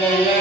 Yeah, yeah.